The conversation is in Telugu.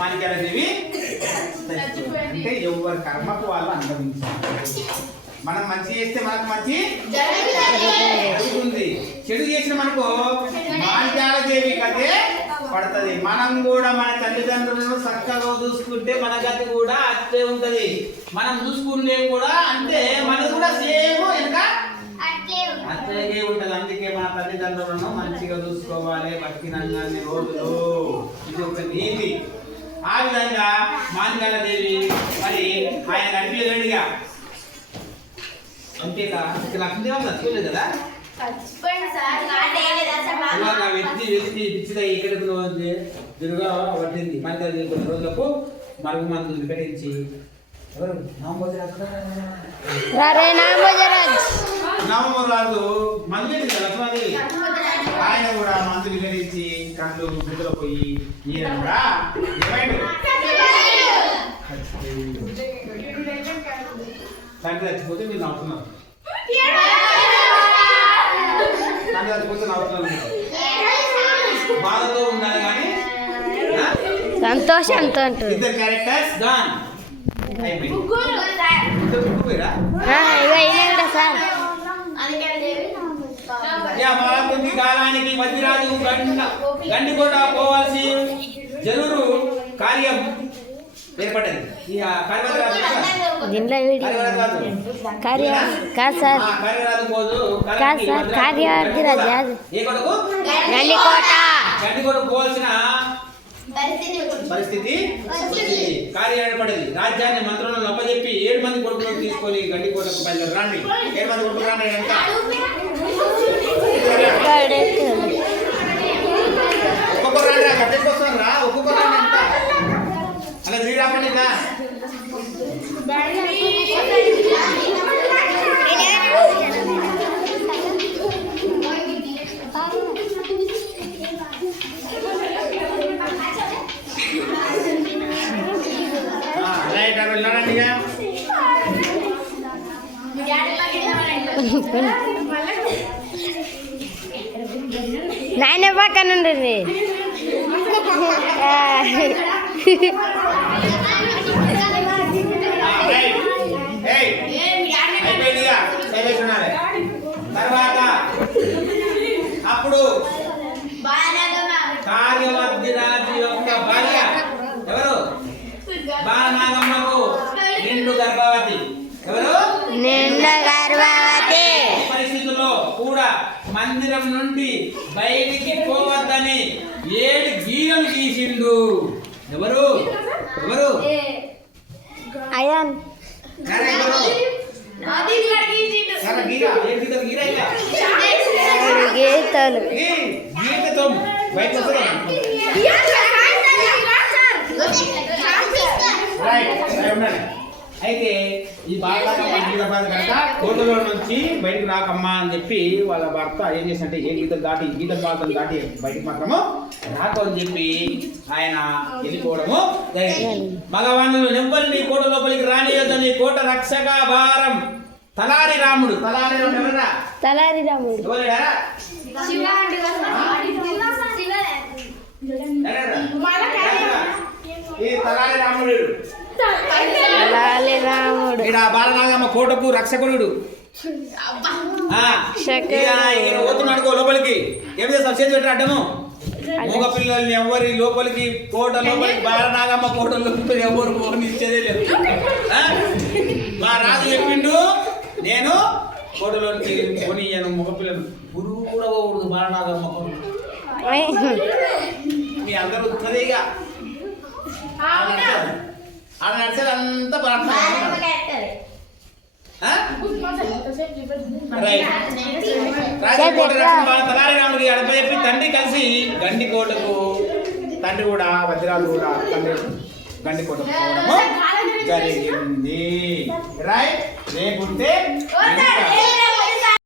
మాణిక్యాలదేవి అంటే ఎవరి కర్మకు వాళ్ళు అనుభవించాలి. మనం మంచి చేస్తే మనకు మంచి జరుగుతుంది, చెడు చేసిన మనకు మాణిక్యాలదేవి కథే పడుతుంది. మనం కూడా మన తల్లిదండ్రులను చక్కగా చూసుకుంటే మన గతి కూడా అట్లే ఉంటది. మనం చూసుకుంటే కూడా అంటే మనది కూడా సేమ్ వెనక అట్లాగే ఉంటది. అందుకే మన తల్లిదండ్రులను మంచిగా చూసుకోవాలి బతికినన్ని రోజులు. ఇది ఒక నీతి. ఆ విధంగా మాణిక్యాలదేవి మరి ఆయన నడిపేదేడిగా అంతేగా లక్ష్మీదేవి చచ్చిపోలేదు కదా, వ్యక్తి పిచ్చిదా ఎక్కడికి దుర్గా పట్టింది. మాణిక్యాలదేవి కొన్ని రోజులకు మరుగు మందు వికటించి ఎవరు నవమరాజు మందు పెట్టింది లక్ష్మీదేవి. ఆయన కూడా మందు వికటించి కళ్ళు గుడ్డలో పోయి ఈయన కూడా ఏమైంది తండ్రి చచ్చిపోతే మీరు నవ్వుతున్నారు, తండ్రి చచ్చిపోతే నవ్వుతున్నారు. బాధతో ఉండాలి కానీ సంతోషంతో ఇద్దరు క్యారెక్టర్స్ గాన్ అయిపోయింది. మహాత్ముడి కాలానికి వజ్రాజు గండికోట పోవాల్సి జరురు కార్యం ఏర్పడ్డది. గండికోట పోవాల్సిన పరిస్థితి కార్యం ఏర్పడింది. రాజ్యాన్ని మంత్రులను అప్పచెప్పి 7 మంది కొడుకులను తీసుకొని గండికోటకు బయలుదేరి రండి. 7 మంది కొడుకులు రండి. ఎంత ఒక్కొక్కరు రండి రా, కట్టేసుకొస్తాను రా. ఒక్కొక్కరు రండి. ఎంత అలా తిరిగి రాకండి. వెళ్ళారండి. నాయన పక్కన ఉండండి. తర్వాత అప్పుడు కార్యవర్ధిరాజు యొక్క భార్య ఎవరు? బాలనాగమ్మకు నిండు గర్భవతి. ఎవరు? నిండు గర్భవతి. పరిస్థితుల్లో కూడా మందిరం నుండి బయటికి పోవద్దని 7 గీయలు గీసిండు. ఎవరు? ఎవరు? అయాన్ గీతలు గీతతో బయట అయితే ఈ బాలనాగమ్మ కనుక కోటలో నుంచి బయటకు రాకమ్మా అని చెప్పి వాళ్ళ భర్త ఏం చేసినట్టే గీతలు దాటి బయటకు మాత్రము రాకు అని చెప్పి ఆయన వెళ్ళిపోవడము జరిగింది. మగవాణులు నెవ్వరిని కోట లోపలికి రానియొద్దని కోట రక్షక భారం తలారి రాముడు. తలారి రాముడు ఎవరా? తలారి రాముడు ఎవరా? ఈ తలారి రాముడు ఇక్కడ బాలనాగమ్మ కోటకు రక్షకుడు. పోతున్నాడు లోపలికి. ఏం చేస్తాం? చేతి పెట్టి అడ్డము. మగ పిల్లల్ని ఎవరి లోపలికి కోట లోపలికి బాలనాగమ్మ కోట లోపలికి ఎవరు పోనిచ్చేదే లేదు. మా రాజు చెప్పిండు, నేను కోటలోకి పోనీయను మగపిల్లలు. గురువు కూడా పోకూడదు బాలనాగమ్మ కోట. మీ అందరూ ఉత్తరేగా ఆడ నడిచేది అంతా తలారి రాముడికి అడప తండ్రి కలిసి గండికోటకు, తండ్రి కూడా వజ్రాలు కూడా తండ్రి గండికోటకు పోవడము జరిగింది. రైట్. రేపుంటే